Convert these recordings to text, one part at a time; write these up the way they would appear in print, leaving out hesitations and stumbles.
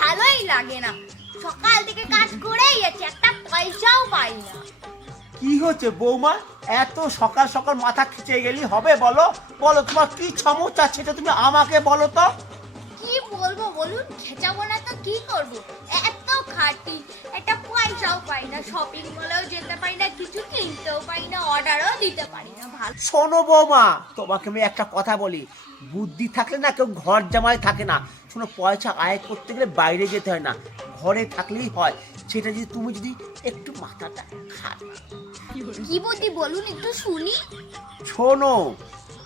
ভালোই লাগে না। সকাল থেকে কাজ করেই যাচ্ছি, একটা পয়সাও পাই না। কি হচ্ছে বৌমা, এত সকাল সকাল মাথা খিচে গেলি হবে? বলো বলো, তোমার কি সমস্যা সেটা তুমি আমাকে বলো তো। কি বলবো বলুন, খেচাবো না তো কি করব? এত খাটি, একটা পয়সাও পাই না, শপিং মলেও যেতে পারি না, কিছু কিনতেও পারি না, অর্ডারও দিতে পারি না। ভালো শোনো বৌমা, তোমাকে আমি একটা কথা বলি, বুদ্ধি থাকলে না কেউ ঘর জামাই থাকে না। শোনো, পয়সা আয় করতে গেলে বাইরে যেতে হয় না, ঘরে থাকলেই হয়। সেটা যদি তুমি যদি একটু মাথাটা খাটা। কি বুদ্ধি বলুন একটু শুনি। শোনো,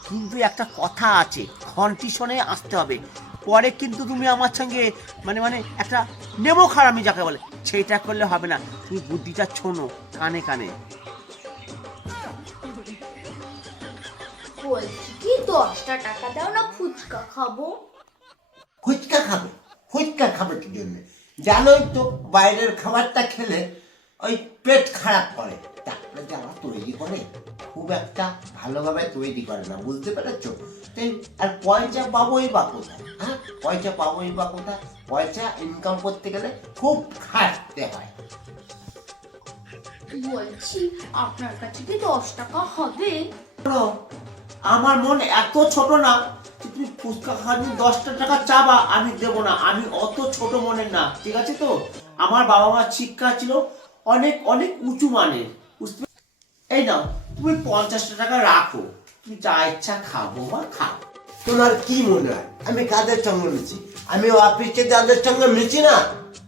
কিন্তু একটা কথা আছে, কন্ডিশনে আসতে হবে। পরে কিন্তু তুমি আমার সঙ্গে মানে মানে একটা নেমো খারামি যাকে বলে, সেইটা করলে হবে না। তুমি বুদ্ধিটা শোনো কানে কানে। বলছি কি, 10টা টাকা দাও না, ফুচকা খাবো। ফুচকা খাবে? ফুচকা খাবে কি জন্য? জানোই তো বাইরের খাবারটা খেলে ওই পেট খারাপ করে, তারপরে যারা তৈরি করে খুব একটা ভালোভাবে তৈরি করে না, বুঝতে পেরেছ? আর পয়সা পাবোই বা কোথায়? হ্যাঁ, পয়সা পাবোই বা কোথায়? পয়সা ইনকাম করতে গেলে খুব খাটতে হয়। বলছি আপনার কাছে কি 10 টাকা হবে? আমার মন এত ছোট না যে তুমি ফুচকা খাবি 10টা টাকা চাবা আমি দেবো না। আমি অত ছোট মনের না, ঠিক আছে তো? আমার বাবা মার শিক্ষা ছিল অনেক অনেক উঁচু মানের, বুঝতে পেরেছো? এই নাও, তুমি 50টা টাকা রাখো, তুমি যা ইচ্ছা খাবো বা খাও। তোমার কি মনে হয় আমি কাদের সঙ্গে মিশি? আমি অফিসে যাদের সঙ্গে মিশি না,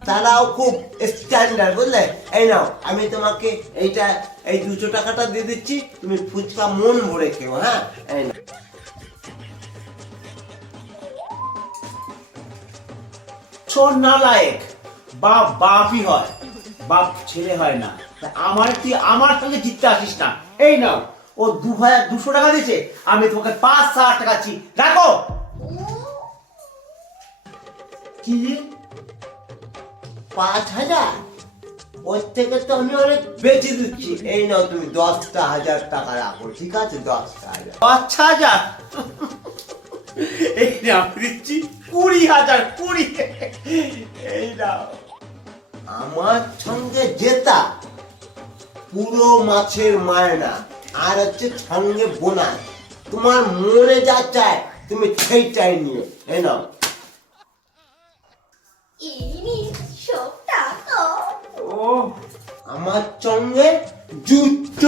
তারাও খুব স্ট্যান্ডার্ড, বুঝলে? এই নাও, আমি তোমাকে এইটা এই 200 টাকাটা দিয়ে দিচ্ছি, তুমি ফুচকা মন ভরে খেও। হ্যাঁ, এই নাও। ছোট নালায়েক, বাপ বাপই হয়, বাপ ছেলে হয় না। তা তুই আমার সঙ্গে জিততে আসিস না। এই নাও, ও 200 টাকা দিয়েছে, আমি তোমাকে 5,000 টাকা দিচ্ছি, রাখো। কি 5,000? ওর থেকে তো আমি অনেক বেশি দিচ্ছি। এই নাও, তুমি 10,000 টাকা রাখো, ঠিক আছে? 10,000। 5,000? এই নাও, আমি দিচ্ছি 20,000। 20। এই নাও। আমার সঙ্গে জেতা পুরো মাছের মায়না, আর হচ্ছে সঙ্গে বোনাস। তোমার মনে যা চায় তুমি সেইটাই নিও। এই নাও। এই নিন সব টাকা। ও, আমার সঙ্গে যুদ্ধ